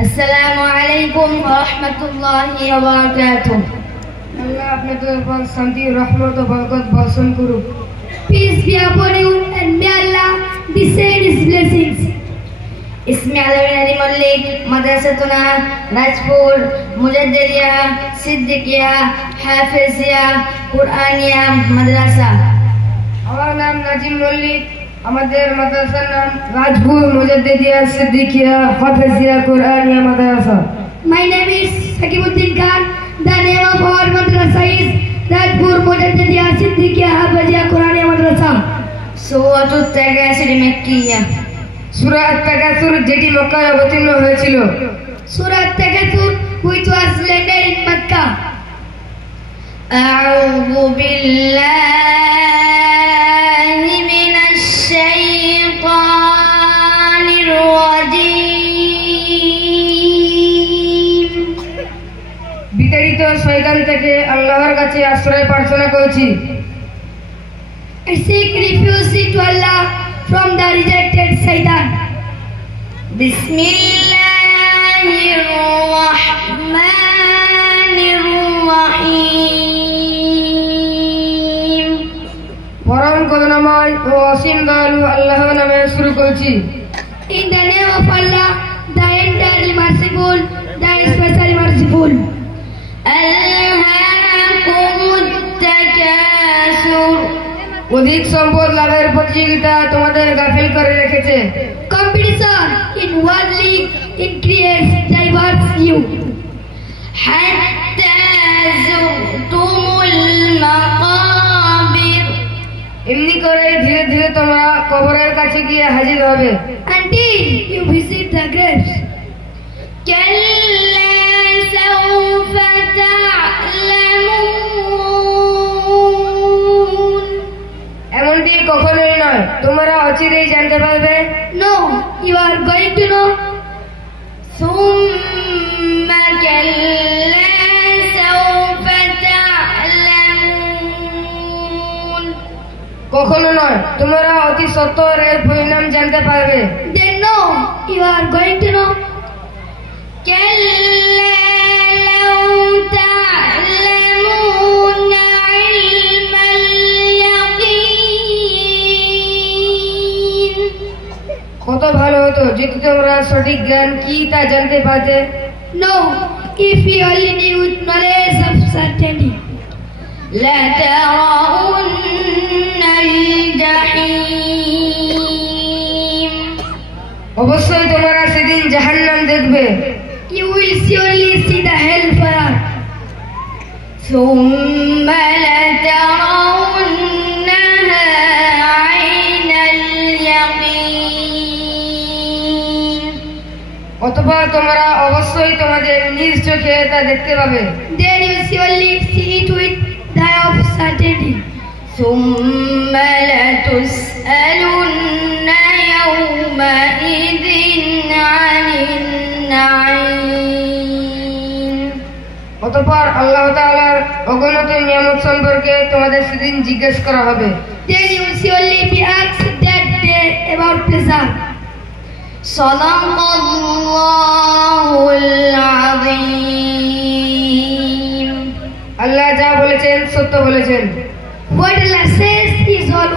अस्सलामुअलैकुम रहमतुल्लाहि व बरकातुहू। अल्लाह अपने तरफ शांति रहमत और बरकत बर्षण करो। Peace be upon you and may Allah descend His blessings. इसमें अलविन मल्लिक मदरसतुना राजपुर मुजद्दिदिया सिद्दीकिया हाफिजिया कुरानिया मदरसा। हमारा नाम नाजिम मल्लिक, हमारे मदरसा नाम राजपुर मुजद्दिदिया सिद्दीकिया हाफिजिया कुरानिया मदरसा। My name is Sakibuddin Khan. The name of our madrasa is Rajpur Mujaddidiya Siddiqiya Hafiziya Quraniya Madrasa. Surah At-Takasur Makkiyya। সূরা আত-তাকাসুর যেটি মক্কায় অবতীর্ণ হয়েছিল। Surah At-Takasur which was landed in Makkah. A'udhu billahi minash shaytanir rajim। বিতাড়িত শয়তান থেকে আল্লাহর কাছে আশ্রয় প্রার্থনা করছি। I seek refuge to Allah from the rejected Satan. Bismillahirrahmanirrahim। পরম করুণাময় ও অসীম দয়ালু আল্লাহর নামে শুরু করছি। In the name of Allah, the entirely merciful, the especially merciful. Alhaakumut takasur। অধিক সম্পদ লাভের প্রতিযোগিতা তোমাদের গাফিল করে রেখেছে। Competition in worldly increases diverts you. Hatta zurtumul maqabir। এমনি করে ধীরে ধীরে তোমরা কবরের কাছে গিয়ে হাজির হবে। Until you visit the graves. Kalla sawfa ta'lamun। এমনটি কখনোই নয়, তোমরা অচিরেই জানতে পারবে। No, you are going to know. Thumma kalla sawfa ta'lamun। কখনো নয়, তোমরা অতি সত্বর এর পরিণাম জানতে পারবে। Then no, you are going to know. Kalla law ta'lamuna ilmal yaqin। কত ভালো হতো যদি তোমরা সঠিক জ্ঞান কি তা জানতে পারতে। No, if we only knew with knowledge of certainty. لَتَرَوُنَّ الْجَحِيمَ। অবশ্যই তোমরা সেদিন জাহান্নাম দেখবে। You will surely see the hellfire. ثُمَّ لَتَرَوُنَّهَا عَيْنَ الْيَقِينِ। অতঃপর তোমরা অবশ্যই তোমাদের নিজ চোখে তা দেখতে পাবে। Then you surely see it with the eye of certainty. ثُمَّ لَتُسْأَلُنَّ يَوْمَئِذٍ عَنِ النَّعِيمِ। অতঃপর আল্লাহ তাআলার অগণিত নিয়ামত সম্পর্কে তোমাদের সেদিন জিজ্ঞেস করা হবে। Then you will surely be asked that day about pleasure. Sadaqallahul Azim। আল্লাহ যা বলেছেন সত্য বলেছেন। What Allah says is all